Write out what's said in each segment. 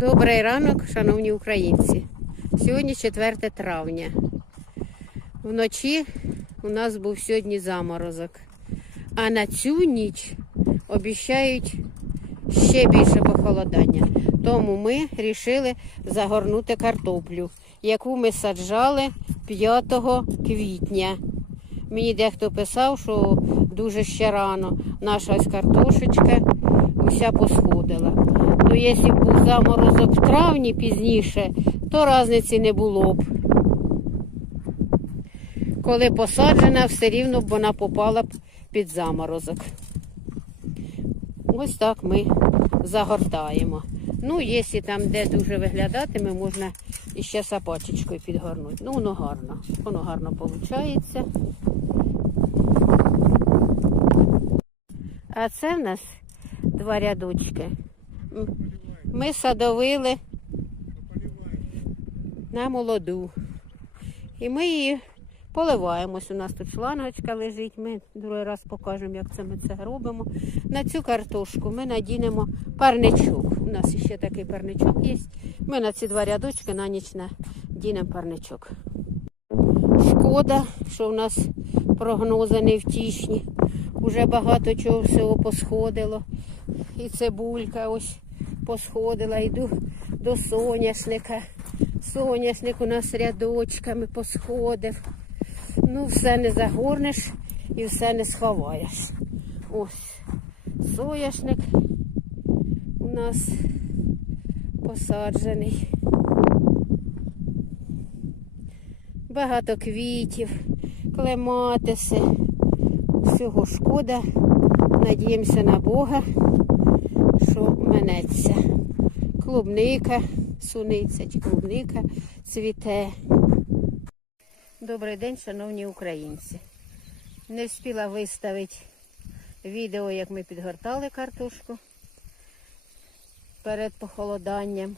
Добрий ранок, шановні українці. Сьогодні 4 травня. Вночі у нас був сьогодні заморозок. А на цю ніч обіцяють ще більше похолодання. Тому ми вирішили загорнути картоплю, яку ми саджали 5 квітня. Мені дехто писав, що дуже ще рано наша картошечка уся посходила. Ну, якщо був заморозок в травні пізніше, то різниці не було б. Коли посаджена, все рівно б вона попала б під заморозок. Ось так ми загортаємо. Ну, якщо там де дуже виглядатиме, можна іще сапачечкою підгорнути. Ну, воно гарно. Воно гарно виходить. А це в нас два рядочки. Ми садовили на молоду. І ми її поливаємо. Ось У нас тут шлангочка лежить. Ми другий раз покажемо, як це ми це робимо. На цю картошку ми надінемо парничок. У нас ще такий парничок є. Ми на ці два рядочки на ніч надінемо парничок. Шкода, що в нас прогнози невтішні. Уже багато чого всього посходило. І цибулька ось посходила. Йду до соняшника. Соняшник у нас рядочками посходив. Ну, все не загорнеш і все не сховаєш. Ось соняшник у нас посаджений. Багато квітів, клематиси. Всього шкода. Надіємося на Бога, що минеться. Клубника, суниця чи клубника цвіте. Добрий день, шановні українці. Не встигла виставити відео, як ми підгортали картошку перед похолоданням.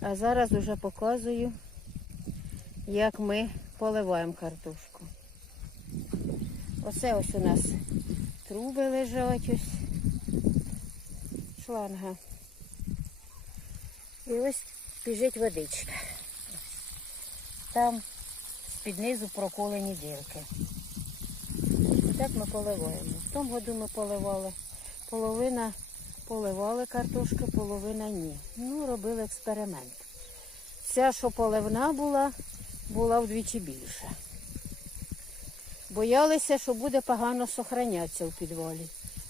А зараз вже показую, як ми поливаємо картошку. Оце ось у нас труби лежать ось. Шланга. І ось біжить водичка. Там з-під низу проколені дірки. І так ми поливаємо. В тому году ми поливали. Половина поливали картошки, половина ні. Ну, робили експеримент. Ця, що поливна була, була вдвічі більша. Боялися, що буде погано сохранятися у підвалі.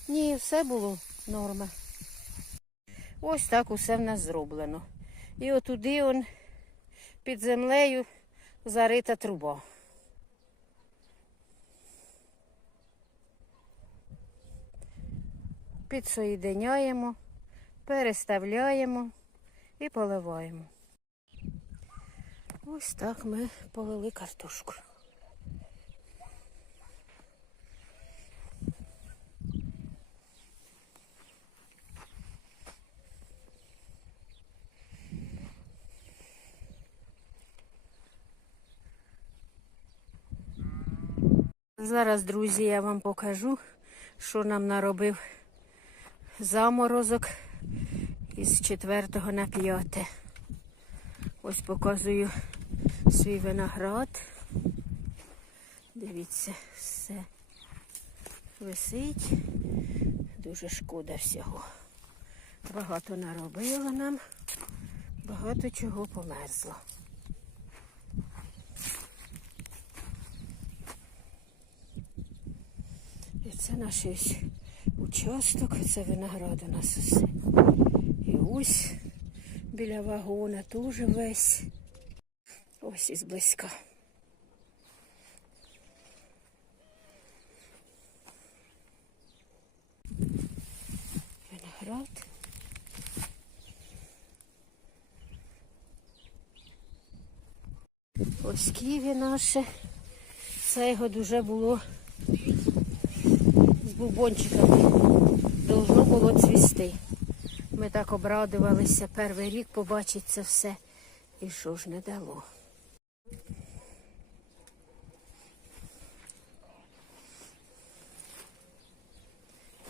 Ні, все було норма. Ось так усе в нас зроблено. І отуди он під землею зарита труба. Підсоєдиняємо, переставляємо і поливаємо. Ось так ми полили картошку. Зараз, друзі, я вам покажу, що нам наробив заморозок із 4 на 5. Ось показую свій виноград. Дивіться, все висить. Дуже шкода всього. Багато наробило нам, багато чого померзло. Це наш ось участок, це виноград у нас усе. І ось біля вагона теж весь. Ось із близька. Виноград. Ось ківі наше. Це його дуже було бубончиками. Должно було цвісти. Ми так обрадувалися перший рік побачити це все. І що ж не дало.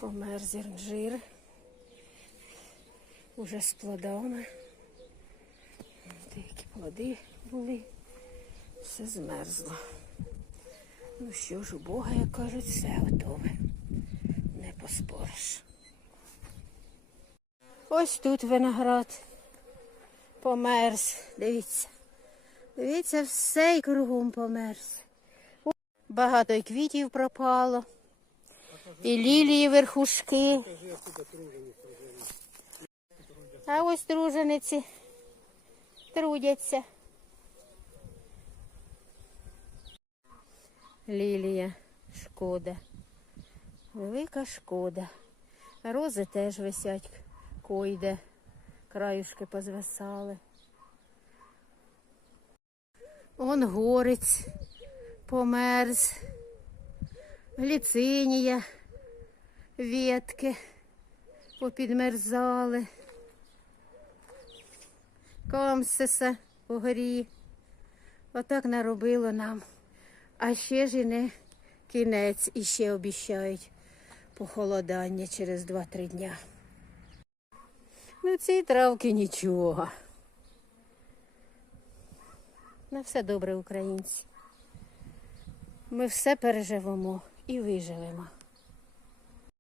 Помер зірнжир. Уже з плодами. води були, все змерзло. Ну що ж, у Бога, як кажуть, все готове. Поспориш. Ось тут виноград померз. Дивіться. Дивіться, все і кругом померз. Багато і квітів пропало. І лілії верхушки. А ось тружениці трудяться. Лілія, шкода. Велика шкода. Рози теж висять, койде, краюшки позвисали. Он горець померз, гліцинія, ветки попідмерзали, камсиса погорі. Отак наробило нам. А ще ж і не кінець, і ще обіщають похолодання через 2-3 дня. Ну, цій травки нічого. На все добре, українці. Ми все переживемо і виживемо.